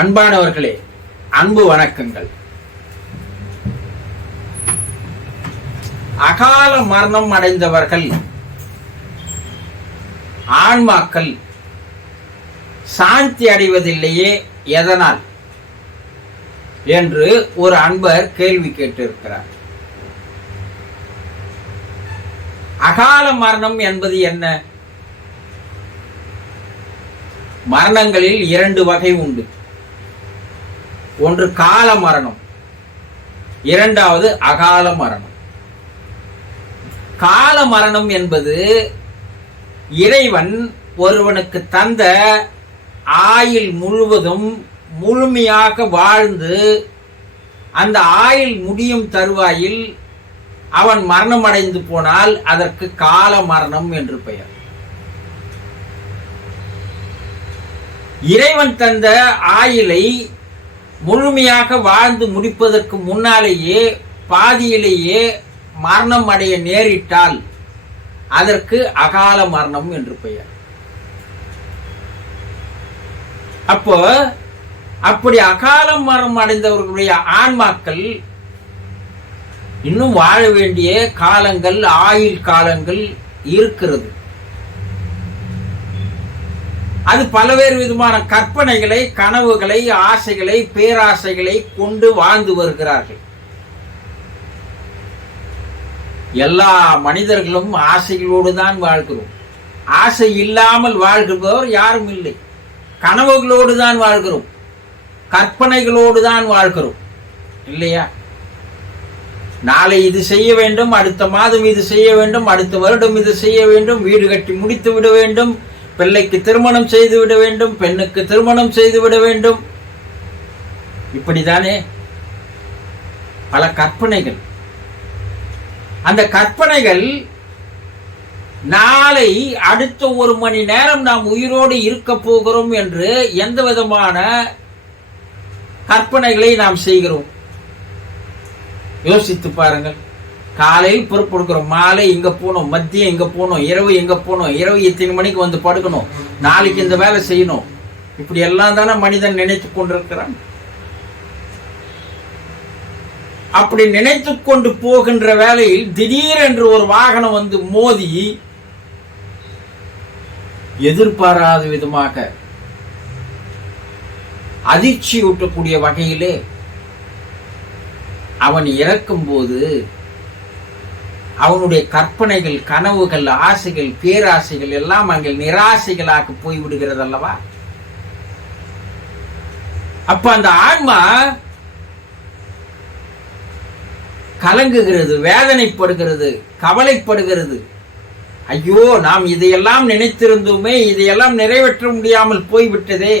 அன்பானவர்களே, அன்பு வணக்கங்கள். அகால மரணம் அடைந்தவர்கள் ஆன்மாக்கள் சாந்தி அடைவதில்லையே, எதனால் என்று ஒரு அன்பர் கேள்வி கேட்டிருக்கிறார். அகால மரணம் என்பது என்ன? மரணங்களில் இரண்டு வகை உண்டு. ஒன்று கால மரணம், இரண்டாவது அகால மரணம். கால மரணம் என்பது இறைவன் ஒருவனுக்கு தந்த ஆயுள் முழுவதும் முழுமையாக வாழ்ந்து அந்த ஆயுள் முடியும் தருவாயில் அவன் மரணம் அடைந்து போனால் அதற்கு கால மரணம் என்று பெயர். இறைவன் தந்த ஆயுளை முழுமையாக வாழ்ந்து முடிப்பதற்கு முன்னாலேயே பாதியிலேயே மரணம் அடைய நேரிட்டால் அதற்கு அகால மரணம் என்று பெயர். அப்போ அப்படி அகால மரணம் அடைந்தவர்களுடைய ஆன்மாக்கள் இன்னும் வாழ வேண்டிய காலங்கள், ஆயுள் காலங்கள் இருக்கிறது. அது பல்வேறு விதமான கற்பனைகளை, கனவுகளை, ஆசைகளை, பேராசைகளை கொண்டு வாழ்ந்து வருகிறார்கள். எல்லா மனிதர்களும் ஆசைகளோடு தான் வாழ்கிறோம். ஆசை இல்லாமல் வாழ்கிறவர் யாரும் இல்லை. கனவுகளோடு தான் வாழ்கிறோம், கற்பனைகளோடு தான் வாழ்கிறோம், இல்லையா? நாளை இது செய்ய வேண்டும், அடுத்த மாதம் இது செய்ய வேண்டும், அடுத்த வருடம் இது செய்ய வேண்டும், வீடு கட்டி முடித்து விட வேண்டும், பிள்ளைக்கு திருமணம் செய்து விட வேண்டும், பெண்ணுக்கு திருமணம் செய்து விட வேண்டும். இப்படித்தானே பல கற்பனைகள். அந்த கற்பனைகள் நாளை அடுத்த ஒரு மணி நேரம் நாம் உயிரோடு இருக்க போகிறோம் என்று எந்த விதமான கற்பனைகளை நாம் செய்கிறோம்? யோசித்து பாருங்கள். காலையில் புறப்படுக்கிறோம், மாலை எங்க போனோம், மதியம் எங்க போனோம், இரவு எங்க போனோம், இரவு எத்தனை மணிக்கு வந்து படுக்கணும், நாளைக்கு இந்த வேலை செய்யணும், இப்படி எல்லாம் தானே மனிதன் நினைத்து கொண்டிருக்கிறான். அப்படி நினைத்து கொண்டு போகின்ற வேளையில் திடீரென்று ஒரு வாகனம் வந்து மோதி எதிர்பாராத விதமாக அதிர்ச்சி ஊட்டக்கூடிய வகையிலே அவன் இறக்கும் போது அவனுடைய கற்பனைகள், கனவுகள், ஆசைகள், பேராசைகள் எல்லாம் அங்கே நிராசைகளாக போய்விடுகிறது அல்லவா? அப்ப அந்த ஆன்மா கலங்குகிறது, வேதனைப்படுகிறது, கவலைப்படுகிறது. ஐயோ, நாம் இதையெல்லாம் நினைத்திருந்தோமே, இதையெல்லாம் நிறைவேற்ற முடியாமல் போய்விட்டதே.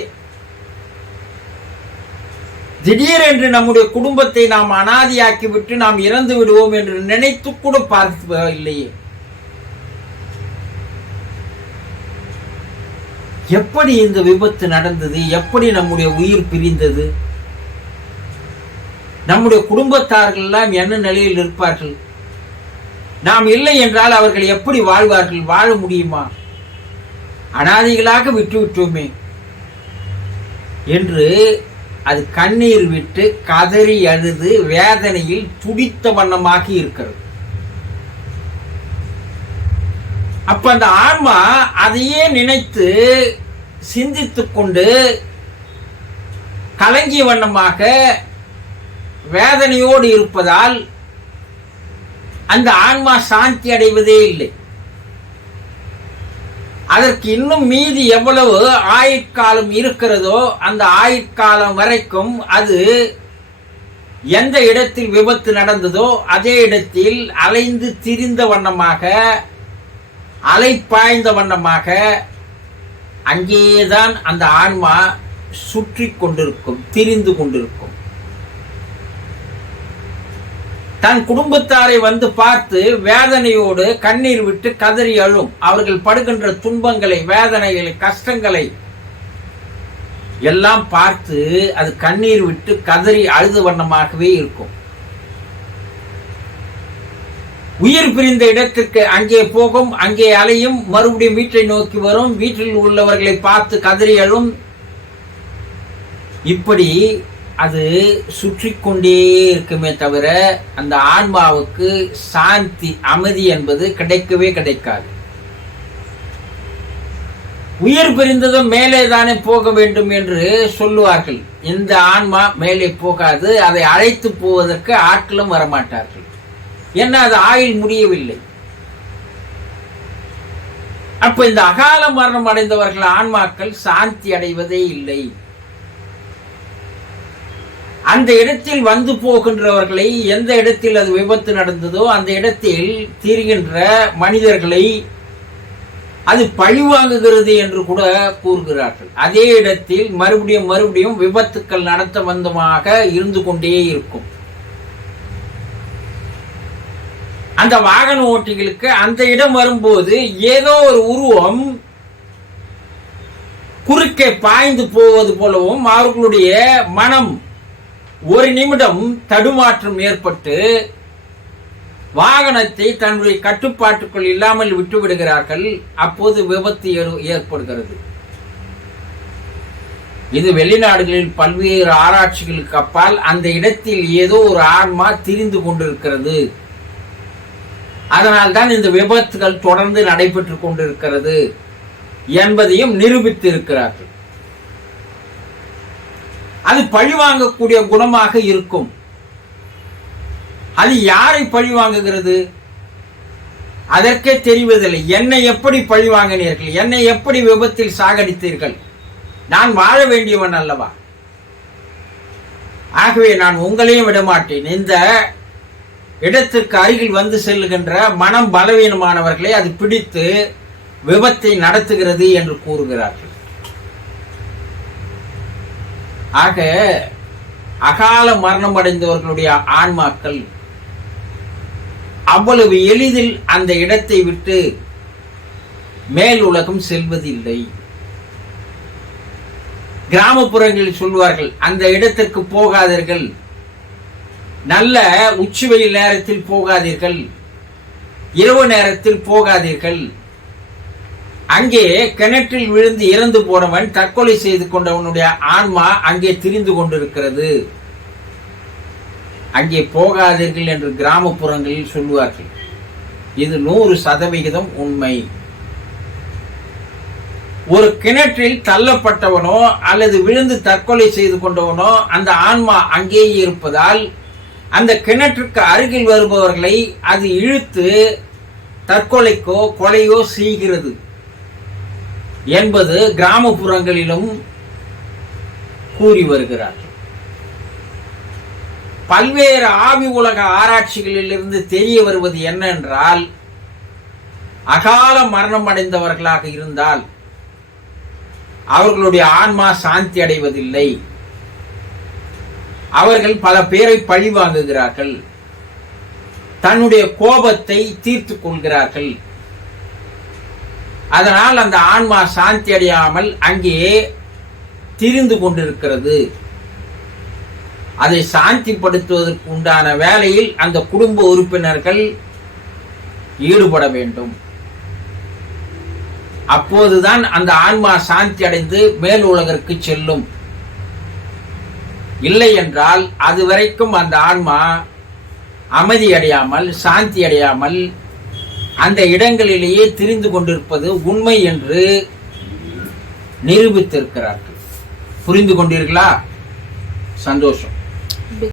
திடீரென்று நம்முடைய குடும்பத்தை நாம் அனாதியாக்கி விட்டு நாம் இறந்து விடுவோம் என்று நினைத்து கூட பார்க்கவில்லையே. எப்படி இந்த விபத்து நடந்தது? எப்படி நம்முடைய உயிர் பிரிந்தது? நம்முடைய குடும்பத்தார்கள் எல்லாம் என்ன நிலையில் இருப்பார்கள்? நாம் இல்லை என்றால் அவர்கள் எப்படி வாழ்வார்கள்? வாழ முடியுமா? அனாதிகளாக விட்டுவிட்டோமே என்று அது கண்ணீர் விட்டு கதறி அழுது வேதனையில் துடித்த வண்ணமாக இருக்கிறது. அப்ப அந்த ஆன்மா அதையே நினைத்து சிந்தித்துக் கொண்டு கலங்கிய வண்ணமாக வேதனையோடு இருப்பதால் அந்த ஆன்மா சாந்தி அடைவதே இல்லை. அதற்கு இன்னும் மீதி எவ்வளவு ஆயுட்காலம் இருக்கிறதோ அந்த ஆயுட்காலம் வரைக்கும் அது எந்த இடத்தில் விபத்து நடந்ததோ அதே இடத்தில் அலைந்து திரிந்த வண்ணமாக, அலைப்பாய்ந்த வண்ணமாக அங்கேதான் அந்த ஆன்மா சுற்றி கொண்டிருக்கும், திரிந்து கொண்டிருக்கும். தன் குடும்பத்தாரை வந்து பார்த்து வேதனையோடு கண்ணீர் விட்டு கதறி அழும். அவர்கள் படுகின்ற துன்பங்களை, வேதனைகளை, கஷ்டங்களை எல்லாம் பார்த்து அது கண்ணீர் விட்டு கதறி அழுது வண்ணமாகவே இருக்கும். உயிர் பிரிந்த இடத்திற்கு அங்கே போகும், அங்கே அலையும், மறுபடியும் வீட்டை நோக்கி வரும், வீட்டில் உள்ளவர்களை பார்த்து கதறி அழும். இப்படி அது சுற்றி கொண்டே இருக்குமே தவிர அந்த ஆன்மாவுக்கு சாந்தி, அமைதி என்பது கிடைக்கவே கிடைக்காது. உயிர் பிரிந்ததும் மேலே தானே போக வேண்டும் என்று சொல்லுவார்கள். இந்த ஆன்மா மேலே போகாது, அதை அழைத்து போவதற்கு ஆட்களும் வரமாட்டார்கள். ஏன்னா அது ஆயுள் முடியவில்லை. அப்ப இந்த அகால மரணம் அடைந்தவர்கள் ஆன்மாக்கள் சாந்தி அடைவதே இல்லை. அந்த இடத்தில் வந்து போகின்றவர்களை, எந்த இடத்தில் அது விபத்து நடந்ததோ அந்த இடத்தில் திரிகின்ற மனிதர்களை அது பழிவாங்குகிறது என்று கூட கூறுகிறார்கள். அதே இடத்தில் மறுபடியும் மறுபடியும் விபத்துக்கள் நடத்த வந்தமாக இருந்து கொண்டே இருக்கும். அந்த வாகன ஓட்டிகளுக்கு அந்த இடம் வரும்போது ஏதோ ஒரு உருவம் குறுக்கே பாய்ந்து போவது போலவும் அவர்களுடைய மனம் ஒரு நிமிடம் தடுமாற்றம் ஏற்பட்டு வாகனத்தை தன்னுடைய கட்டுப்பாட்டுக்குள் இல்லாமல் விட்டு விடுகிறார்கள். அப்போது விபத்து ஏற்படுகிறது. இது வெளிநாடுகளில் பல்வேறு ஆராய்ச்சிகளுக்கு அப்பால் அந்த இடத்தில் ஏதோ ஒரு ஆன்மா திரிந்து கொண்டிருக்கிறது, அதனால்தான் இந்த விபத்துகள் தொடர்ந்து நடைபெற்றுக் கொண்டிருக்கிறது என்பதையும் நிரூபித்து இருக்கிறார்கள். அது பழிவாங்கக்கூடிய குணமாக இருக்கும். அது யாரை பழிவாங்குகிறது அதற்கே தெரிவதில்லை. என்னை எப்படி பழிவாங்கினீர்கள், என்னை எப்படி விபத்தில் சாகடித்தீர்கள், நான் வாழ வேண்டியவன் அல்லவா, ஆகவே நான் உங்களையும் விடமாட்டேன். இந்த இடத்திற்கு அருகில் வந்து செல்லுகின்ற மனம் பலவீனமானவர்களை அது பிடித்து விபத்தை நடத்துகிறது என்று கூறுகிறார்கள். ஆக அகால மரணம் அடைந்தவர்களுடைய ஆன்மாக்கள் அவ்வளவு எளிதில் அந்த இடத்தை விட்டு மேல் உலகம் செல்வதில்லை. கிராமப்புறங்களில் சொல்வார்கள், அந்த இடத்திற்கு போகாதீர்கள், நல்ல உச்சி வெயில் நேரத்தில் போகாதீர்கள், இரவு நேரத்தில் போகாதீர்கள், அங்கே கிணற்றில் விழுந்து இறந்து போனவன், தற்கொலை செய்து கொண்டவனுடைய ஆன்மா அங்கே திரிந்து கொண்டிருக்கிறது, அங்கே போகாதீர்கள் என்று கிராமப்புறங்களில் சொல்லுவார்கள். இது 100% உண்மை. ஒரு கிணற்றில் தள்ளப்பட்டவனோ அல்லது விழுந்து தற்கொலை செய்து கொண்டவனோ அந்த ஆன்மா அங்கேயே இருப்பதால் அந்த கிணற்றுக்கு அருகில் வருபவர்களை அது இழுத்து தற்கொலைக்கோ கொலையோ செய்கிறது என்பது கிராமப்புறங்களிலும் கூறி வருகிறார்கள். பல்வேறு ஆவி உலக ஆராய்ச்சிகளில் இருந்து தெரிய வருவது என்னென்றால், அகால மரணம் அடைந்தவர்களாக இருந்தால் அவர்களுடைய ஆன்மா சாந்தி அடைவதில்லை. அவர்கள் பல பேரை பழி வாங்குகிறார்கள், தன்னுடைய கோபத்தை தீர்த்துக் கொள்கிறார்கள். அதனால் அந்த ஆன்மா சாந்தி அடையாமல் அங்கே திரிந்து கொண்டிருக்கிறது. அதை சாந்திப்படுத்துவதற்கு உண்டான வேலையில் அந்த குடும்ப உறுப்பினர்கள் ஈடுபட வேண்டும். அப்போதுதான் அந்த ஆன்மா சாந்தி அடைந்து மேல் உலகிற்கு செல்லும். இல்லை என்றால் அதுவரைக்கும் அந்த ஆன்மா அமைதி அடையாமல் சாந்தி அடையாமல் அந்த இடங்களிலேயே திரிந்து கொண்டிருப்பது உண்மை என்று நிரூபித்திருக்கிறார்கள். புரிந்து கொண்டீர்களா? சந்தோஷம்.